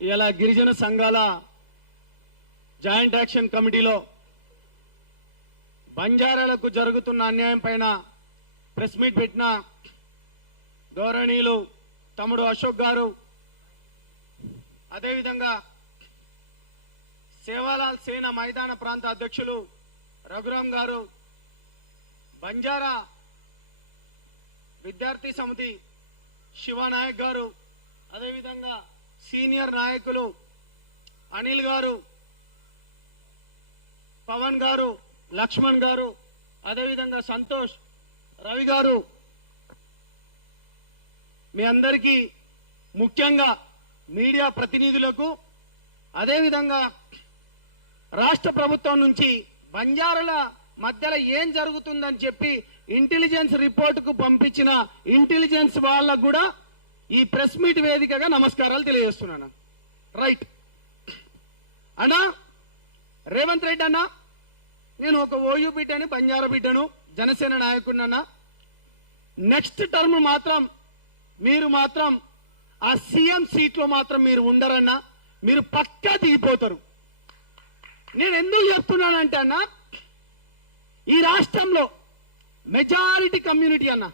ఇలా గిరిజన సంఘాల జాయింట్ యాక్షన్ కమిటీలో బంజారాలకు జరుగుతున్న అన్యాయం పైన ప్రెస్ మీట్ పెట్టిన గౌరవనీయులు తమ్ముడు అశోక్ గారు, అదేవిధంగా సేవాలాల్ సేన మైదాన ప్రాంత అధ్యక్షులు రఘురామ్ గారు, బంజారా విద్యార్థి సమితి శివనాయక్ గారు, అదేవిధంగా సీనియర్ నాయకులు అనిల్ గారు, పవన్ గారు, లక్ష్మణ్ గారు, అదేవిధంగా సంతోష్, రవి గారు, మీ అందరికీ ముఖ్యంగా మీడియా ప్రతినిధులకు, అదేవిధంగా రాష్ట్ర ప్రభుత్వం నుంచి బంజారాల మధ్యలో ఏం జరుగుతుందని చెప్పి ఇంటెలిజెన్స్ రిపోర్టుకు పంపించిన ఇంటెలిజెన్స్ వాళ్ళకు కూడా ఈ ప్రెస్ మీట్ వేదికగా నమస్కారాలు తెలియజేస్తున్నాను. రైట్ అన్నా, రేవంత్ రెడ్డి అన్నా, నేను ఒక ఓయూ బిడ్డను, బంజారా బిడ్డను, జనసేన నాయకుడినన్నా. నెక్స్ట్ టర్మ్ మాత్రం మీరు మాత్రం ఆ సీఎం సీట్లో మాత్రం మీరు ఉండరన్నా, మీరు పక్కా దిగిపోతారు. నేను ఎందుకు చెప్తున్నానంటే అన్నా, ఈ రాష్ట్రంలో మెజారిటీ కమ్యూనిటీ అన్న,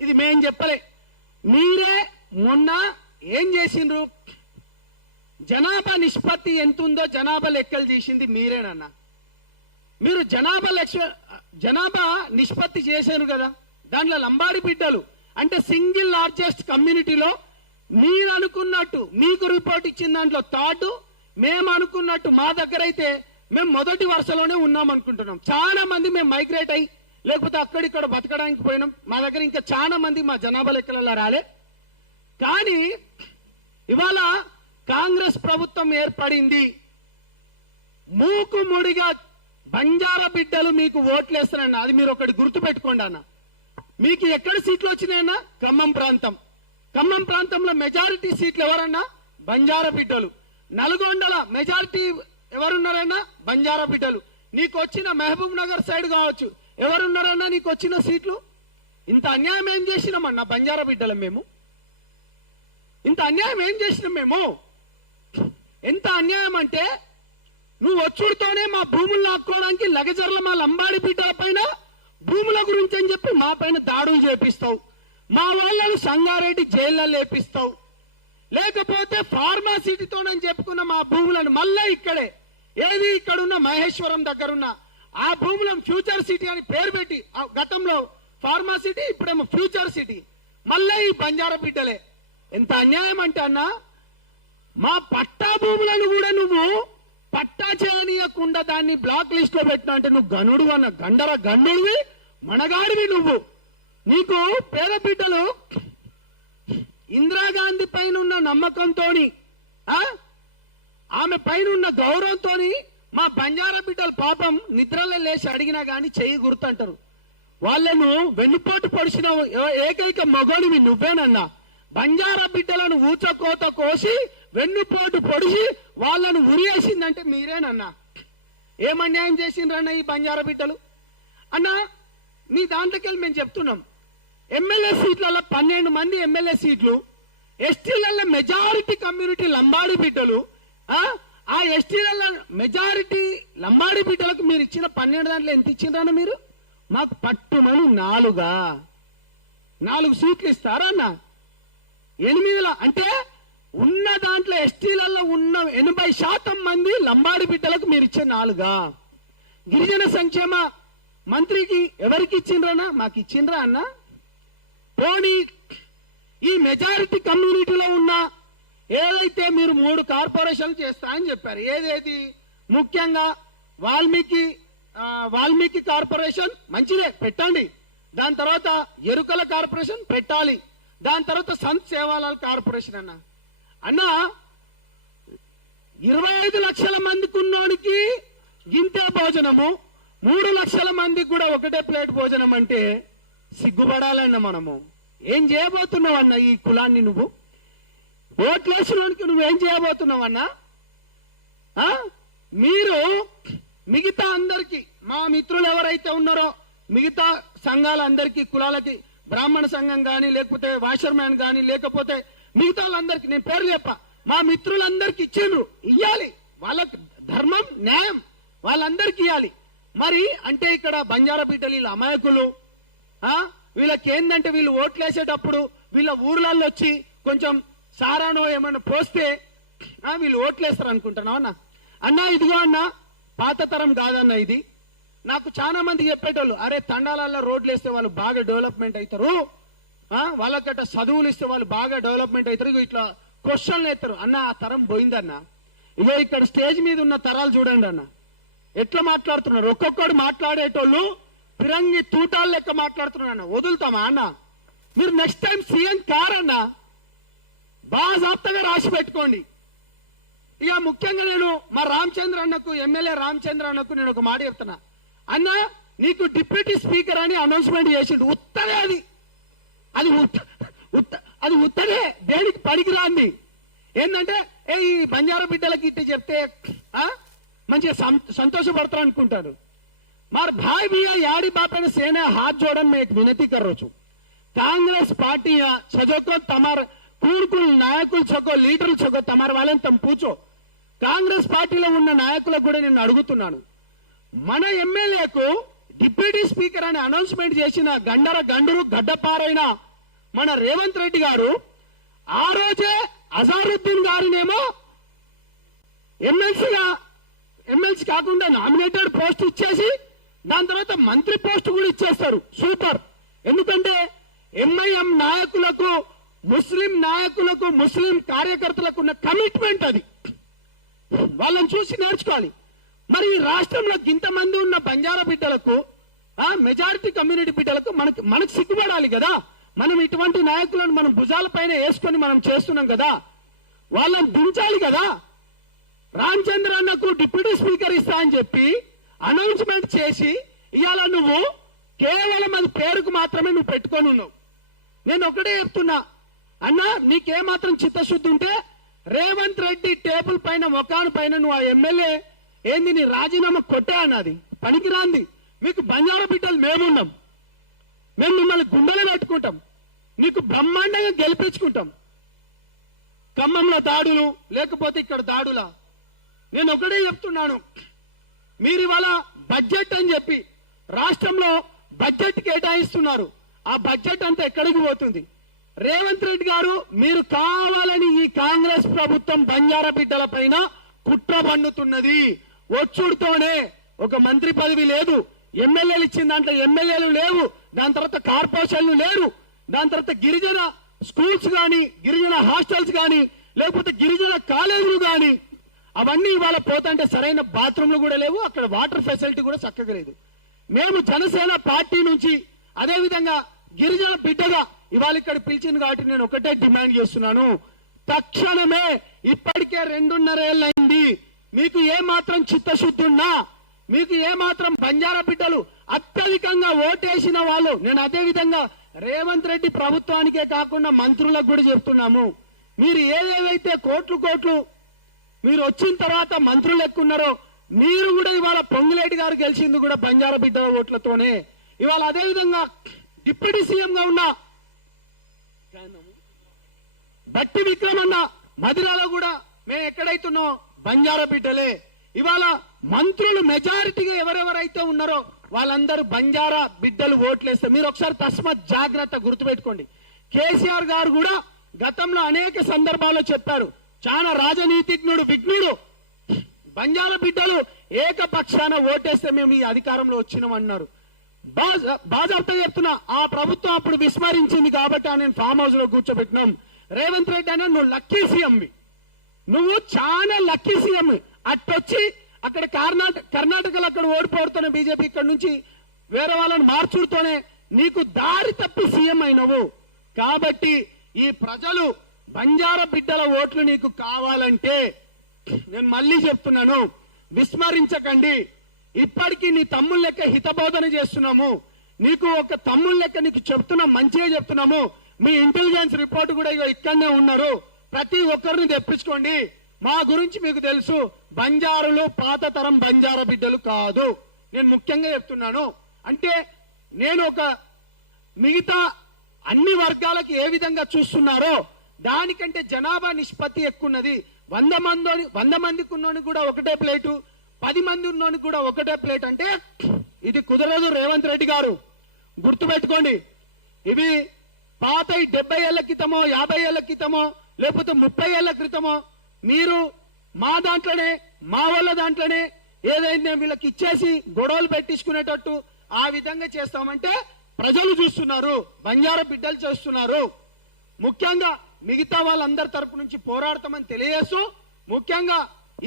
ఇది మేం చెప్పలే, మీరే మొన్న ఏం చేసిండ్రు, జనాభా నిష్పత్తి ఎంత ఉందో జనాభా లెక్కలు తీసింది మీరేనన్నా. మీరు జనాభా నిష్పత్తి చేశారు కదా, దాంట్లో లంబాడి బిడ్డలు అంటే సింగిల్ లార్జెస్ట్ కమ్యూనిటీలో మీరు అనుకున్నట్టు మీకు రిపోర్ట్ ఇచ్చిన దాంట్లో థర్డ్, మేము అనుకున్నట్టు మా దగ్గర అయితే మేము మొదటి వరుసలోనే ఉన్నాం అనుకుంటున్నాం. చాలా మంది మేము మైగ్రేట్ అయ్యి లేకపోతే అక్కడిక్కడ బతకడానికి పోయినాం. మా దగ్గర ఇంకా చాలా మంది మా జనాభా లెక్కలలో రాలే. కానీ ఇవాళ కాంగ్రెస్ ప్రభుత్వం ఏర్పడింది, మూకుముడిగా బంజారా బిడ్డలు మీకు ఓట్లేస్తారన్న, అది మీరు ఒకటి గుర్తు పెట్టుకోండి అన్న. మీకు ఎక్కడ సీట్లు వచ్చినాయన్నా? ఖమ్మం ప్రాంతం. ఖమ్మం ప్రాంతంలో మెజారిటీ సీట్లు ఎవరన్నా? బంజారా బిడ్డలు. నల్గొండల మెజారిటీ ఎవరున్నారన్నా? బంజారా బిడ్డలు. నీకు వచ్చిన మహబూబ్ నగర్ సైడ్ కావచ్చు, ఎవరున్నారన్నా నీకు వచ్చిన సీట్లు? ఇంత అన్యాయం ఏం చేసినామన్నా బంజారా బిడ్డలం మేము? ఇంత అన్యాయం ఏం చేసినాం మేము? ఎంత అన్యాయం అంటే, నువ్వు వచ్చుడుతోనే మా భూములు లాక్కోవడానికి లగజర్ల మా లంబాడి బిడ్డల పైన భూముల గురించి అని చెప్పి మా పైన దాడులు చేపిస్తావు, మా వాళ్ళను సంగారెడ్డి జైల్లో లేపిస్తావు, లేకపోతే ఫార్మాసిటీతోనని చెప్పుకున్న మా భూములను మళ్ళా ఇక్కడే ఏది ఇక్కడున్న మహేశ్వరం దగ్గరున్న ఆ భూములను ఫ్యూచర్ సిటీ అని పేరు పెట్టి, గతంలో ఫార్మాసిటీ ఇప్పుడేమో ఫ్యూచర్ సిటీ, మళ్ళా ఈ బంజారా బిడ్డలే. ఎంత అన్యాయం అంటే అన్నా, మా పట్టా భూములను కూడా నువ్వు పట్టా చేయనీయకుండా దాన్ని బ్లాక్ లిస్ట్ లో పెట్టినా అంటే నువ్వు గనుడు అన్న, గండుడివి, మనగాడివి నువ్వు. నీకు పేద బిడ్డలు ఇందిరాగాంధీ పైన ఉన్న నమ్మకంతో, ఆమె పైన ఉన్న గౌరవంతో మా బంజారా బిడ్డలు పాపం నిద్రలో లేచి అడిగినా గాని చెయ్యి గుర్తంటారు. వాళ్ళను వెన్నుపోటు పొడిచిన ఏకైక మగోనివి నువ్వేనన్నా. బంజారా బిడ్డలను ఊచకోత కోసి వెన్నుపోటు పొడిచి వాళ్ళను ఉరియేసిందంటే మీరేనన్నా. ఏమన్యాయం చేసిండ్రన్న ఈ బంజారా బిడ్డలు అన్నా? మీ దాంట్లోకెళ్ళి మేము చెప్తున్నాం, ఎమ్మెల్యే సీట్లలో 12 మంది ఎమ్మెల్యే సీట్లు, ఎస్టీలలో మెజారిటీ కమ్యూనిటీ లంబాడి బిడ్డలు. ఆ ఎస్టీలలో మెజారిటీ లంబాడి బిడ్డలకు మీరు ఇచ్చిన 12 దాంట్లో ఎంత ఇచ్చిండ్రన్న మీరు? మాకు పట్టుమని 4 సీట్లు ఇస్తారన్న. 8 అంటే ఉన్న దాంట్లో ఎస్టీలలో ఉన్న 80% మంది లంబాడి బిడ్డలకు మీరు ఇచ్చే 4. గిరిజన సంక్షేమ మంత్రికి ఎవరికి ఇచ్చిండ్రన్నా? మాకు ఇచ్చిండ్రా అన్న? పోనీ ఈ మెజారిటీ కమ్యూనిటీలో ఉన్న ఏదైతే మీరు 3 కార్పొరేషన్లు చేస్తా అని చెప్పారు, ఏదేది ముఖ్యంగా వాల్మీకి కార్పొరేషన్ మంచిదే పెట్టండి, దాని తర్వాత ఎరుకల కార్పొరేషన్ పెట్టాలి, దాని తర్వాత సంత్ సేవాలాల్ కార్పొరేషన్ అన్న 25 లక్షల మందికి ఉన్నోడికి గింతే భోజనము, 3 లక్షల మందికి కూడా ఒకటే ప్లేట్ భోజనం అంటే సిగ్గుపడాలన్న. మనము ఏం చేయబోతున్నావు అన్న? ఈ కులాన్ని నువ్వు ఓట్లేసినోనికి నువ్వేం చేయబోతున్నావన్నా? మీరు మిగతా అందరికీ, మా మిత్రులు ఎవరైతే ఉన్నారో మిగతా సంఘాలందరికీ, కులాలకి, బ్రాహ్మణ సంఘం కానీ లేకపోతే వాషర్మ్యాన్ కానీ లేకపోతే మిగతా వాళ్ళందరికీ నేను పేర్లు చెప్ప, మా మిత్రులందరికి ఇచ్చిండ్రు, ఇయ్యాలి, వాళ్ళకి ధర్మం న్యాయం వాళ్ళందరికి ఇవ్వాలి. మరి అంటే ఇక్కడ బంజారా బిడ్డలు వీళ్ళ అమాయకులు, వీళ్ళకి ఏంటంటే వీళ్ళు ఓట్లేసేటప్పుడు వీళ్ళ ఊర్లలో వచ్చి కొంచెం సారానో ఏమన్నా పోస్తే వీళ్ళు ఓట్లేస్తారు అనుకుంటున్నావు అన్న. అన్న ఇదిగో అన్న పాత తరం కాదన్న ఇది. నాకు చాలా మంది చెప్పేటోళ్ళు, అరే తండాలలో రోడ్లు వేస్తే వాళ్ళు బాగా డెవలప్మెంట్ అవుతారు, వాళ్ళకట్ట చదువులు ఇస్తే వాళ్ళు బాగా డెవలప్మెంట్ అవుతారు, ఇట్లా క్వశ్చన్లు వేస్తారు అన్న. ఆ తరం పోయిందన్న. ఇగో ఇక్కడ స్టేజ్ మీద ఉన్న తరాలు చూడండి అన్న ఎట్లా మాట్లాడుతున్నారు. ఒక్కొక్కడు మాట్లాడేటోళ్ళు ఫిరంగి తూటాలు లెక్క మాట్లాడుతున్నారు అన్న. వదులుతామా అన్న? మీరు నెక్స్ట్ టైం సీఎం కారన్న, బాజాప్తగా రాసి పెట్టుకోండి. ఇక ముఖ్యంగా నేను మా రామచంద్ర అన్నకు, ఎమ్మెల్యే రామచంద్ర అన్నకు నేను ఒక మాట చెప్తున్నా. అన్న నీకు డిప్యూటీ స్పీకర్ అని అనౌన్స్మెంట్ చేసిండు, ఉత్తరే అది ఉత్తరే, దేనికి పనికిరాంది. ఏంటంటే ఈ బంజారా బిడ్డలకి ఇట్లా చెప్తే మంచిగా సంతోషపడతారు అనుకుంటారు. మరి भाई भैया यारी बापन सेने हाथ जोड़न में एक विनती कर रो छू. कांग्रेस पार्टी सजो को तमार कुल नायकुल छको लीडर छको तमार वाले तम पूछो. కాంగ్రెస్ పార్టీలో ఉన్న నాయకులకు కూడా నేను అడుగుతున్నాను, మన ఎమ్మెల్యేకు డిప్యూటీ స్పీకర్ అని అనౌన్స్మెంట్ చేసిన గండరు గడ్డపారైన మన రేవంత్ రెడ్డి గారు ఆ రోజే అజారుద్దీన్ గారినేమో ఎమ్మెల్సీ కాకుండా నామినేటెడ్ పోస్ట్ ఇచ్చేసి దాని తర్వాత మంత్రి పోస్ట్ కూడా ఇచ్చేస్తారు. సూపర్. ఎందుకంటే ఎంఐఎం నాయకులకు, ముస్లిం నాయకులకు, ముస్లిం కార్యకర్తలకు ఉన్న కమిట్మెంట్ అది, వాళ్ళని చూసి నేర్చుకోవాలి. మరి ఈ రాష్ట్రంలో ఇంతమంది ఉన్న బంజారా బిడ్డలకు, మెజారిటీ కమ్యూనిటీ బిడ్డలకు మనకు సిగ్గుపడాలి కదా. మనం ఇటువంటి నాయకులను మనం భుజాల పైన వేసుకొని మనం చేస్తున్నాం కదా, వాళ్ళని దించాలి కదా. రామచంద్ర అన్నకు డిప్యూటీ స్పీకర్ ఇస్తా అని చెప్పి అనౌన్స్మెంట్ చేసి ఇవాళ నువ్వు కేవలం అది పేరుకు మాత్రమే నువ్వు పెట్టుకొని ఉన్నావు. నేను ఒకటే చెప్తున్నా అన్న, నీకేమాత్రం చిత్తశుద్ధి ఉంటే రేవంత్ రెడ్డి టేబుల్ పైన మొకాను పైన నువ్వు ఆ ఎమ్మెల్యే ఏంది నీ రాజీనామా కొట్టే అన్నది పనికిరాంది. మీకు బంజారా బిడ్డలు మేమున్నాం, మేము మిమ్మల్ని గుండెలో పెట్టుకుంటాం, నీకు బ్రహ్మాండంగా గెలిపించుకుంటాం. ఖమ్మంలో దాడులు లేకపోతే ఇక్కడ దాడులా. నేను ఒకటే చెప్తున్నాను, మీరు ఇవాళ బడ్జెట్ అని చెప్పి రాష్ట్రంలో బడ్జెట్ కేటాయిస్తున్నారు, ఆ బడ్జెట్ అంతా ఎక్కడికి పోతుంది? రేవంత్ రెడ్డి గారు మీరు కావాలని ఈ కాంగ్రెస్ ప్రభుత్వం బంజారా బిడ్డల పైన కుట్ర పన్నుతున్నది. వచ్చుడుతోనే ఒక మంత్రి పదవి లేదు, ఎమ్మెల్యేలు ఇచ్చిన దాంట్లో ఎమ్మెల్యేలు లేవు, దాని తర్వాత కార్పొరేషన్లు లేరు, దాని తర్వాత గిరిజన స్కూల్స్ గాని, గిరిజన హాస్టల్స్ గాని, లేకపోతే గిరిజన కాలేజీలు గాని అవన్నీ ఇవాళ పోతుంటే సరైన బాత్రూమ్లు కూడా లేవు, అక్కడ వాటర్ ఫెసిలిటీ కూడా చక్కగా లేదు. మేము జనసేన పార్టీ నుంచి అదేవిధంగా గిరిజన బిడ్డగా ఇవాళ ఇక్కడ పిలిచింది కాబట్టి నేను ఒకటే డిమాండ్ చేస్తున్నాను, తక్షణమే ఇప్పటికే 2.5 ఏళ్ళైంది, మీకు ఏ మాత్రం చిత్తశుద్ధి ఉన్నా, మీకు ఏ మాత్రం బంజారా బిడ్డలు అత్యధికంగా ఓటేసిన వాళ్ళు, నేను అదే విధంగా రేవంత్ రెడ్డి ప్రభుత్వానికే కాకుండా మంత్రులకు కూడా చెప్తున్నాము, మీరు ఏదేవైతే కోట్లు మీరు వచ్చిన తర్వాత మంత్రులు ఎక్కున్నారో మీరు కూడా ఇవాళ పొంగులేటి గారు గెలిచింది కూడా బంజారా బిడ్డల ఓట్లతోనే. ఇవాళ అదే విధంగా డిప్యూటీ సీఎం గా ఉన్న బట్టి విక్రమన్న మదిరాలో కూడా మేము ఎక్కడైతున్నాం బంజారా బిడ్డలే. ఇవాళ మంత్రులు మెజారిటీగా ఎవరెవరైతే ఉన్నారో వాళ్ళందరూ బంజారా బిడ్డలు ఓట్లేస్తే మీరు ఒకసారి తస్మత్ జాగ్రత్త గుర్తుపెట్టుకోండి. కేసీఆర్ గారు కూడా గతంలో అనేక సందర్భాల్లో చెప్పారు, చాలా రాజనీతిజ్ఞుడు, విఘ్నుడు, బంజారా బిడ్డలు ఏకపక్షాన ఓటేస్తే మేము ఈ అధికారంలో వచ్చినాం అన్నారు. బాజాప్తా చెప్తున్నా, ఆ ప్రభుత్వం అప్పుడు విస్మరించింది కాబట్టి నేను ఫామ్ హౌస్ లో కూర్చోబెట్టినాం. రేవంత్ రెడ్డి అన్న నువ్వు లక్కీ సీఎం, నువ్వు చాలా లక్కీ సీఎం. అట్టొచ్చి అక్కడ కర్ణాటకలో అక్కడ ఓడిపోడుతున్న బీజేపీ ఇక్కడ నుంచి వేరే వాళ్ళని మార్చుడుతోనే నీకు దారి తప్పి సీఎం అయినవు. కాబట్టి ఈ ప్రజలు బంజారా బిడ్డల ఓట్లు నీకు కావాలంటే నేను మళ్ళీ చెప్తున్నాను, విస్మరించకండి. ఇప్పటికీ నీ తమ్ముళ్ళ లెక్క హితబోధన చేస్తున్నాము, నీకు ఒక తమ్ముళ్ళ లెక్క నీకు చెప్తున్నాం, మంచిగా చెప్తున్నాము. మీ ఇంటెలిజెన్స్ రిపోర్ట్ కూడా ఇక్కడనే ఉన్నారు, ప్రతి ఒక్కరిని తెప్పించుకోండి. మా గురించి మీకు తెలుసు, బంజారులు పాత తరం బంజారా బిడ్డలు కాదు. నేను ముఖ్యంగా చెప్తున్నాను, అంటే నేను ఒక మిగతా అన్ని వర్గాలకు ఏ విధంగా చూస్తున్నారో దానికంటే జనాభా నిష్పత్తి ఎక్కున్నది. 100 మందికి ఉన్నోని కూడా ఒకటే ప్లేటు, 10 మంది ఉన్నోని కూడా ఒకటే ప్లేట్ అంటే ఇది కుదరదు. రేవంత్ రెడ్డి గారు గుర్తుపెట్టుకోండి. ఇవి పాత 70 ఏళ్ల క్రితమో 50 ఏళ్ల క్రితమో లేకపోతే 30 ఏళ్ల క్రితమో మీరు మా దాంట్లోనే మా వాళ్ళ దాంట్లోనే ఏదైతే వీళ్ళకి ఇచ్చేసి గొడవలు పెట్టించుకునేటట్టు ఆ విధంగా చేస్తామంటే ప్రజలు చూస్తున్నారు, బంజారా బిడ్డలు చేస్తున్నారు. ముఖ్యంగా మిగతా వాళ్ళందరి తరపు నుంచి పోరాడతామని తెలియజేస్తూ, ముఖ్యంగా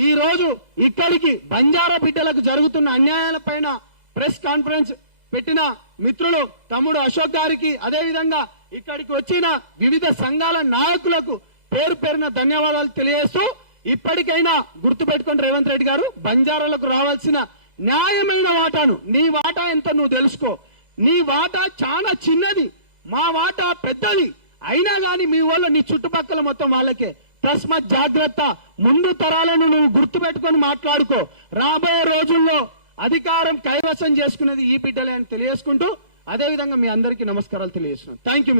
ఈ రోజు ఇక్కడికి బంజారా బిడ్డలకు జరుగుతున్న అన్యాయాలపైన ప్రెస్ కాన్ఫరెన్స్ పెట్టిన మిత్రులు తమ్ముడు అశోక్ గారికి, అదేవిధంగా ఇక్కడికి వచ్చిన వివిధ సంఘాల నాయకులకు పేరు పేరున ధన్యవాదాలు తెలియజేస్తూ, ఇప్పటికైనా గుర్తుపెట్టుకోండి రేవంత్ రెడ్డి గారు, బంజారాలకు రావాల్సిన న్యాయమైన వాటాను, నీ వాటా ఎంత నువ్వు తెలుసుకో. నీ వాటా చాలా చిన్నది, మా వాటా పెద్దది. అయినా గాని మీ వాళ్ళు నీ చుట్టుపక్కల మొత్తం వాళ్ళకే. తస్మత్ జాగ్రత్త. ముందు తరాలను నువ్వు గుర్తుపెట్టుకొని మాట్లాడుకో. రాబోయే రోజుల్లో అధికారం కైవసం చేసుకునేది ఈ బిడ్డలే అని తెలియజేసుకుంటూ, అదేవిధంగా మీ అందరికీ నమస్కారాలు తెలియజేస్తున్నాను. Thank you.